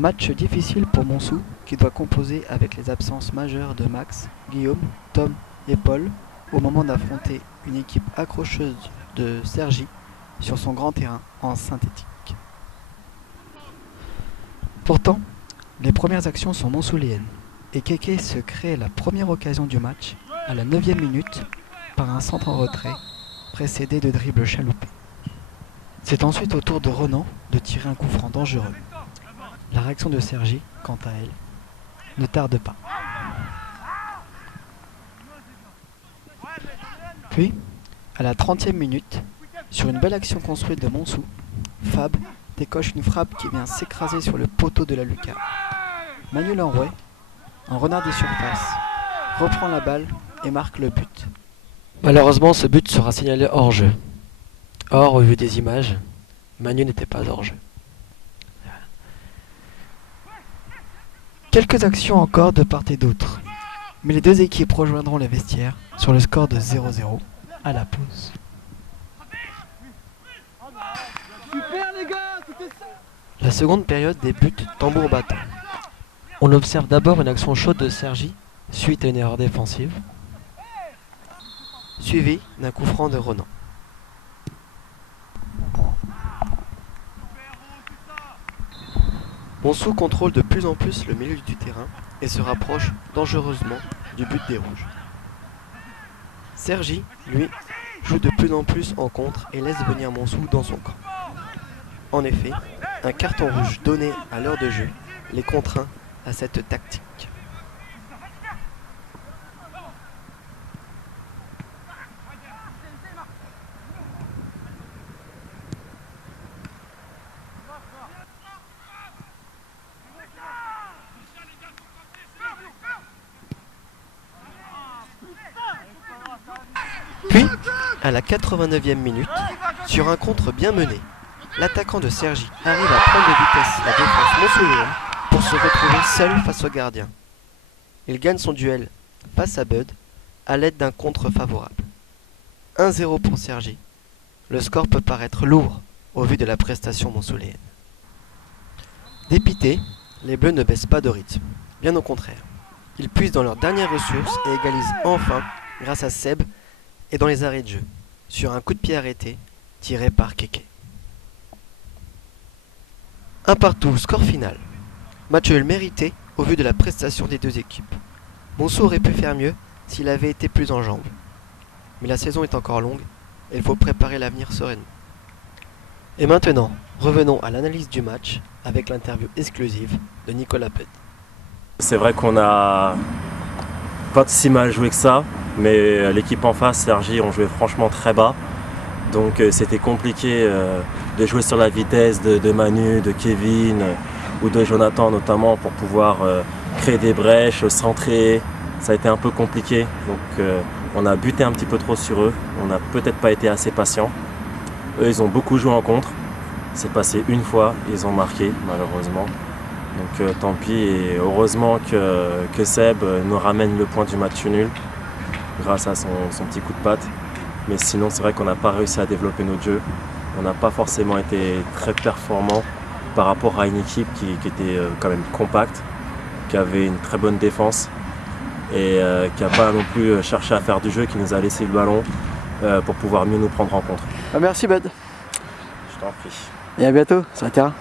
Match difficile pour Montsou qui doit composer avec les absences majeures de Max, Guillaume, Tom et Paul au moment d'affronter une équipe accrocheuse de Cergy sur son grand terrain en synthétique. Pourtant, les premières actions sont montsouléennes et Keke se crée la première occasion du match à la 9e minute par un centre en retrait précédé de dribbles chaloupés. C'est ensuite au tour de Renan de tirer un coup franc dangereux. La réaction de Cergy, quant à elle, ne tarde pas. Puis, à la 30e minute, sur une belle action construite de Montsou, Fab décoche une frappe qui vient s'écraser sur le poteau de la lucarne. Manuel Enrouet, en renard des surfaces, reprend la balle et marque le but. Malheureusement, ce but sera signalé hors jeu. Or, au vu des images, Manu n'était pas hors jeu. Quelques actions encore de part et d'autre, mais les deux équipes rejoindront les vestiaires sur le score de 0-0 à la pause. La seconde période débute tambour battant. On observe d'abord une action chaude de Cergy suite à une erreur défensive, suivie d'un coup franc de Renan. Montsou contrôle de plus en plus le milieu du terrain et se rapproche dangereusement du but des Rouges. Cergy, lui, joue de plus en plus en contre et laisse venir Montsou dans son camp. En effet, un carton rouge donné à l'heure de jeu les contraint à cette tactique. Puis, à la 89e minute, sur un contre bien mené, l'attaquant de Cergy arrive à prendre de vitesse la défense montsouléenne pour se retrouver seul face au gardien. Il gagne son duel face à Bud à l'aide d'un contre favorable. 1-0 pour Cergy. Le score peut paraître lourd au vu de la prestation montsouléenne. Dépités, les Bleus ne baissent pas de rythme, bien au contraire. Ils puisent dans leurs dernières ressources et égalisent enfin grâce à Seb et dans les arrêts de jeu, sur un coup de pied arrêté, tiré par Keke. Un partout, score final. Match nul mérité au vu de la prestation des deux équipes. Montsou aurait pu faire mieux s'il avait été plus en jambes. Mais la saison est encore longue et il faut préparer l'avenir sereinement. Et maintenant, revenons à l'analyse du match avec l'interview exclusive de Nicolas Ped. C'est vrai qu'on a pas si mal joué que ça, mais l'équipe en face, Cergy, ont joué franchement très bas. Donc c'était compliqué de jouer sur la vitesse de Manu, de Kevin ou de Jonathan notamment pour pouvoir créer des brèches, centrer. Ça a été un peu compliqué, donc on a buté un petit peu trop sur eux. On n'a peut-être pas été assez patient. Eux, ils ont beaucoup joué en contre. C'est passé une fois, ils ont marqué malheureusement. Donc tant pis, et heureusement que Seb nous ramène le point du match nul grâce à son petit coup de patte. Mais sinon, c'est vrai qu'on n'a pas réussi à développer notre jeu. On n'a pas forcément été très performant par rapport à une équipe qui était quand même compacte, qui avait une très bonne défense et qui n'a pas non plus cherché à faire du jeu, qui nous a laissé le ballon pour pouvoir mieux nous prendre en compte. Merci Bud. Je t'en prie. Et à bientôt sur le terrain.